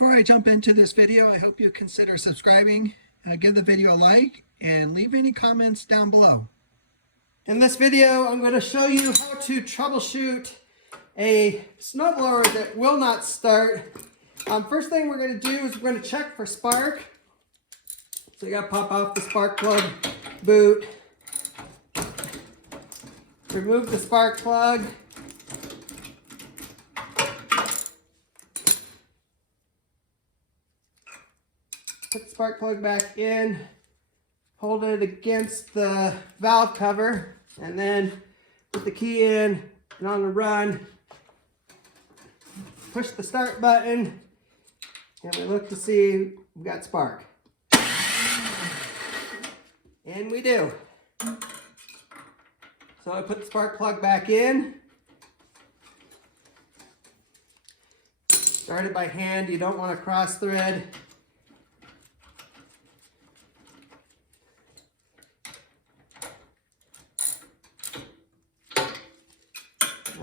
Before I jump into this video, I hope you consider subscribing, give the video a like, and leave any comments down below. In this video, I'm going to show you how to troubleshoot a snowblower that will not start. First thing we're going to do is we're going to check for spark. So you got to pop off the spark plug boot. Remove the spark plug. Put the spark plug back in, hold it against the valve cover, and then put the key in and on the run. Push the start button, and we look to see we've got spark. And we do. So I put the spark plug back in. Start it by hand, you don't want to cross thread.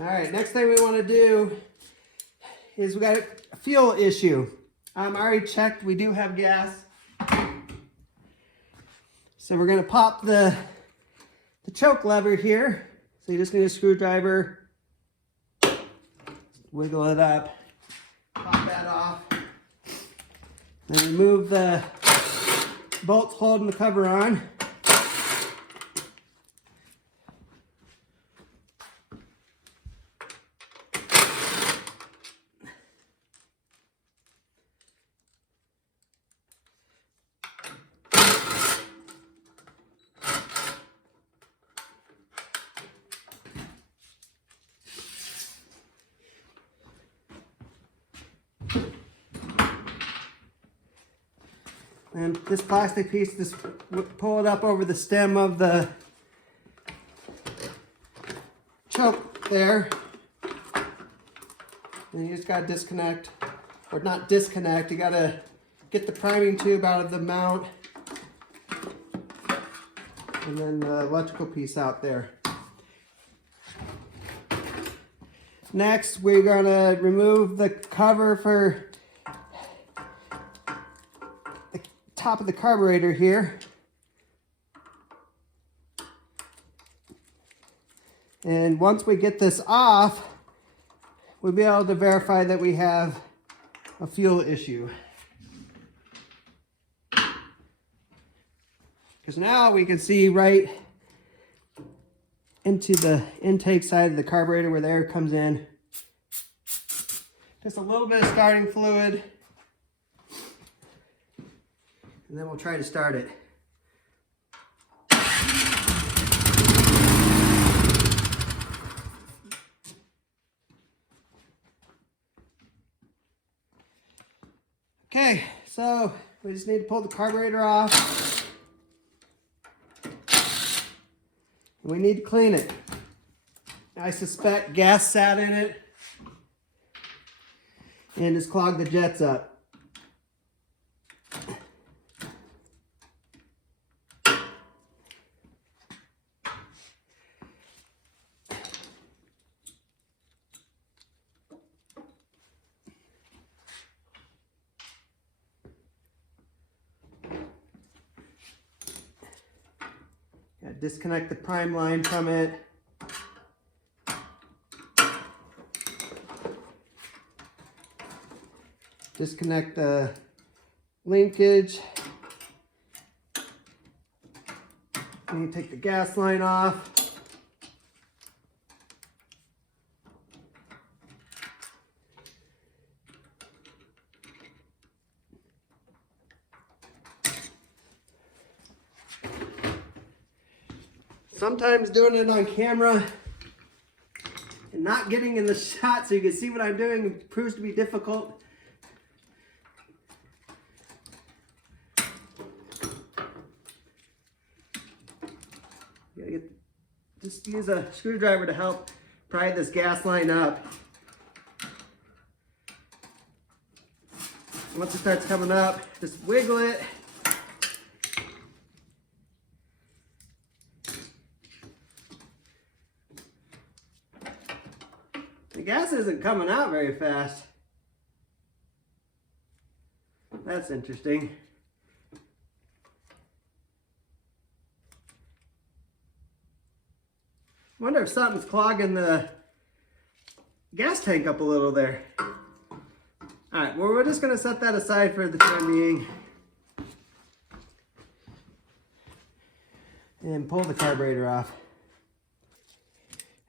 Alright, next thing we want to do is we got a fuel issue. I already checked, we do have gas. So we're going to pop the choke lever here. So you just need a screwdriver, wiggle it up, pop that off, then remove the bolts holding the cover on. And this plastic piece, just pull it up over the stem of the choke there. And you just gotta disconnect, or not disconnect, you gotta get the priming tube out of the mount. And then the electrical piece out there. Next, we're gonna remove the cover for top of the carburetor here. And once we get this off, we'll be able to verify that we have a fuel issue. Because now we can see right into the intake side of the carburetor where the air comes in. Just a little bit of starting fluid. And then we'll try to start it. Okay, so we just need to pull the carburetor off. We need to clean it. I suspect gas sat in it and just clogged the jets up. Disconnect the prime line from it. Disconnect the linkage. And you take the gas line off. Sometimes doing it on camera and not getting in the shot so you can see what I'm doing proves to be difficult. Just use a screwdriver to help pry this gas line up. Once it starts coming up, just wiggle it. The gas isn't coming out very fast. That's interesting. Wonder if something's clogging the gas tank up a little there. All right, well, we're just gonna set that aside for the time being. And pull the carburetor off.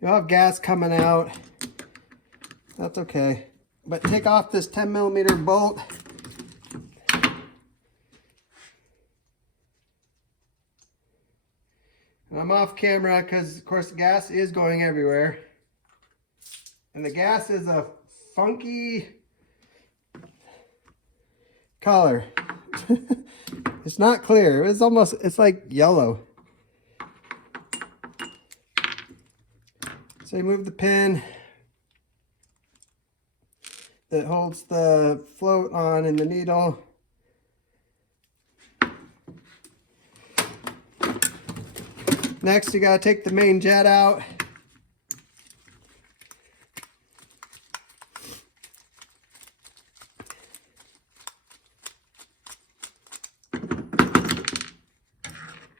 You'll have gas coming out. That's okay. But take off this 10mm bolt. And I'm off camera because, of course, the gas is going everywhere. And the gas is a funky color. It's not clear. It's like yellow. So you move the pin that holds the float on in the needle. Next, you gotta take the main jet out.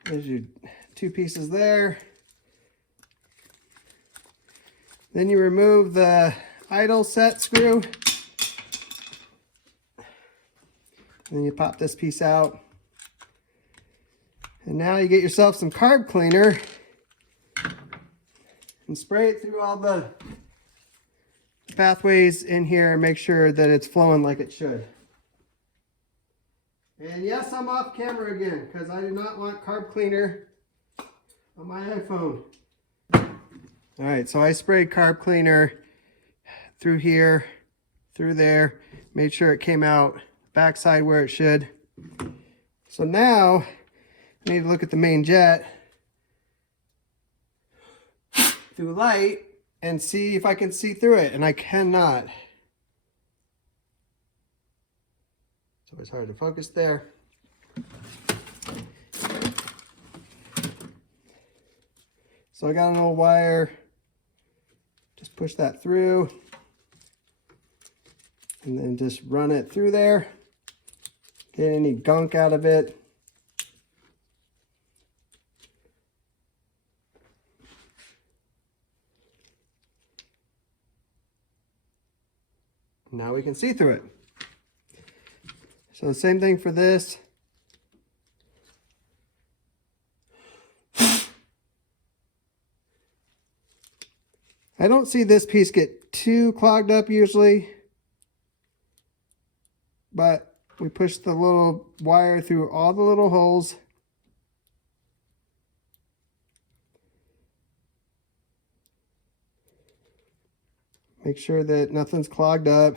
There's your 2 pieces there. Then you remove the idle set screw. Then you pop this piece out. And now you get yourself some carb cleaner and spray it through all the pathways in here and make sure that it's flowing like it should. And yes, I'm off camera again because I do not want carb cleaner on my iPhone. All right, so I sprayed carb cleaner through here, through there, made sure it came out backside where it should. So now I need to look at the main jet through light and see if I can see through it, and I cannot. It's always hard to focus there. So I got an old wire. Just push that through and then just run it through there. Get any gunk out of it. Now we can see through it. So the same thing for this. I don't see this piece get too clogged up usually, but we push the little wire through all the little holes. Make sure that nothing's clogged up.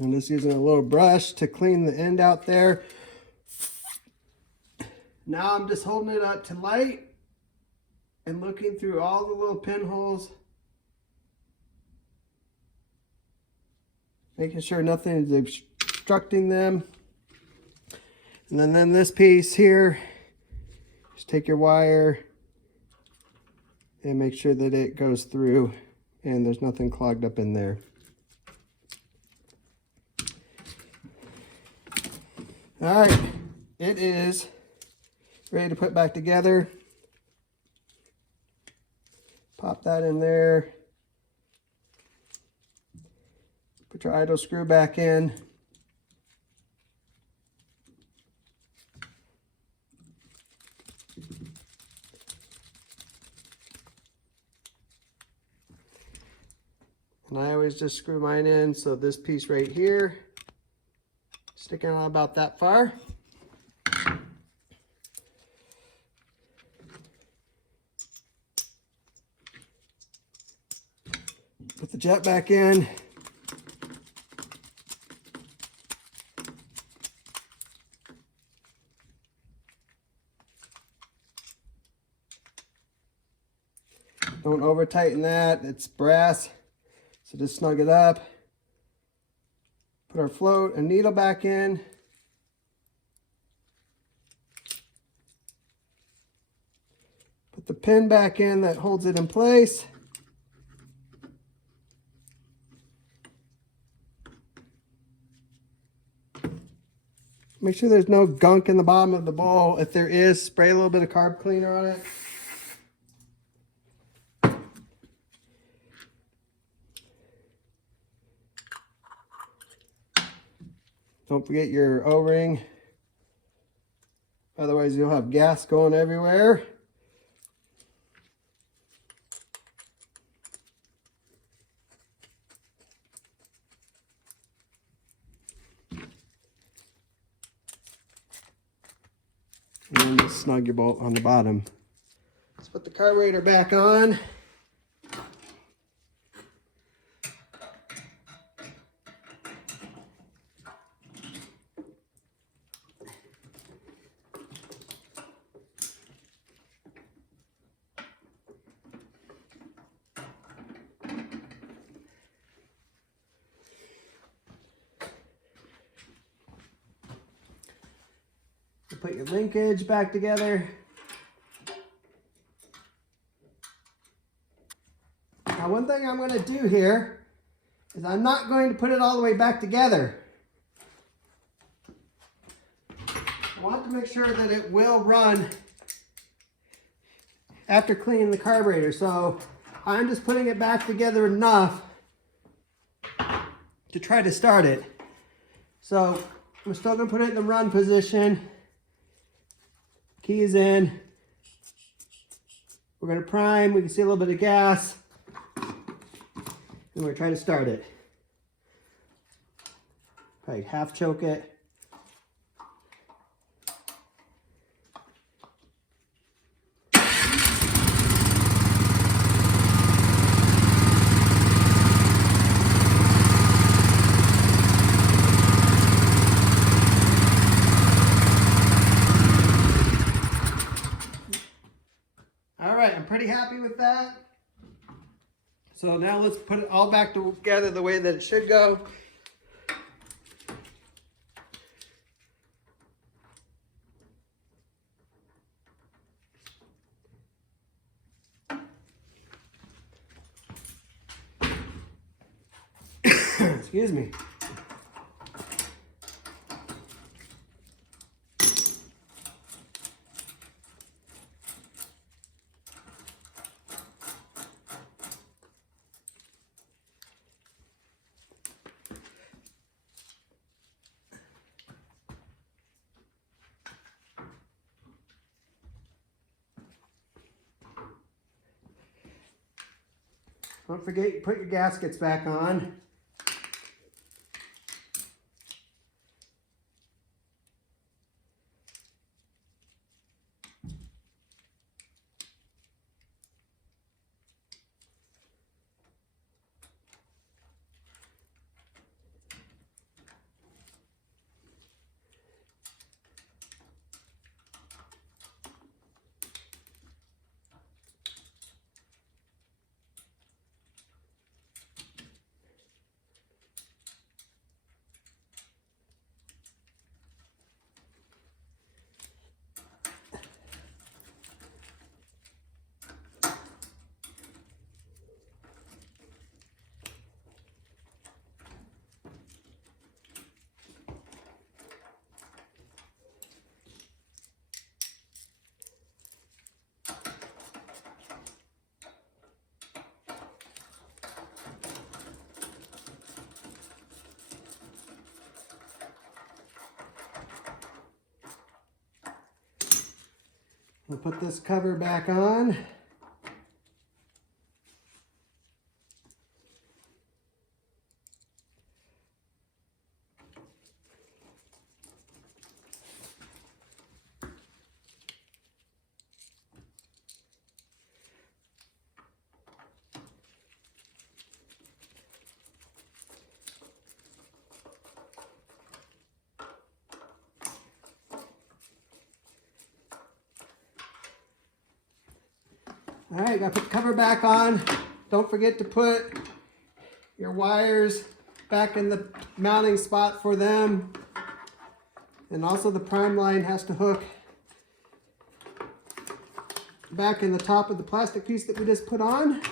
I'm just using a little brush to clean the end out there. Now I'm just holding it up to light and looking through all the little pinholes, making sure nothing is obstructing them. And then this piece here, just take your wire and make sure that it goes through and there's nothing clogged up in there. All right, it is ready to put back together. Pop that in there. Put your idle screw back in. And I always just screw mine in, so this piece right here, sticking out about that far. the jet back in. Don't over tighten that, it's brass. So just snug it up. Put our float and needle back in. Put the pin back in that holds it in place. Make sure there's no gunk in the bottom of the bowl. If there is, spray a little bit of carb cleaner on it. Don't forget your O-ring. Otherwise you'll have gas going everywhere. And then just snug your bolt on the bottom. Let's put the carburetor back on. Put your linkage back together. Now one thing I'm going to do here is I'm not going to put it all the way back together. I want to make sure that it will run after cleaning the carburetor. So I'm just putting it back together enough to try to start it. So I'm still going to put it in the run position. Keys in. We're going to prime. We can see a little bit of gas. And we're going to try to start it. Probably half choke it. I'm pretty happy with that. So now let's put it all back together the way that it should go. Excuse me. Don't forget, you put your gaskets back on. We'll put this cover back on. All right, gotta put the cover back on. Don't forget to put your wires back in the mounting spot for them. And also the prime line has to hook back in the top of the plastic piece that we just put on.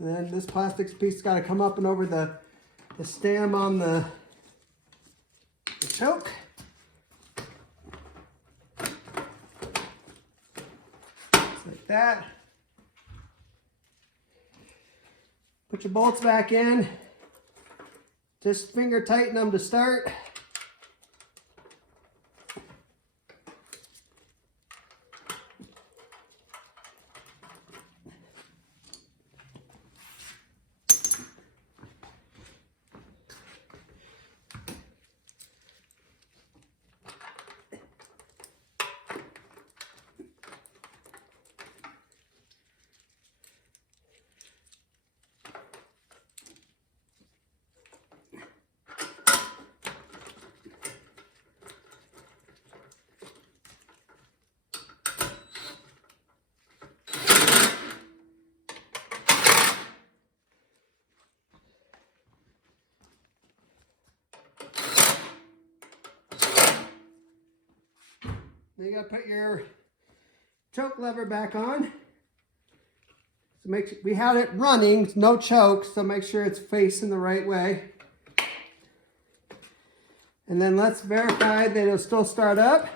And then this plastic piece has got to come up and over the stem on the choke. Just like that. Put your bolts back in. Just finger tighten them to start. Then you gotta put your choke lever back on. So we had it running, no choke, so make sure it's facing the right way. And then let's verify that it'll still start up.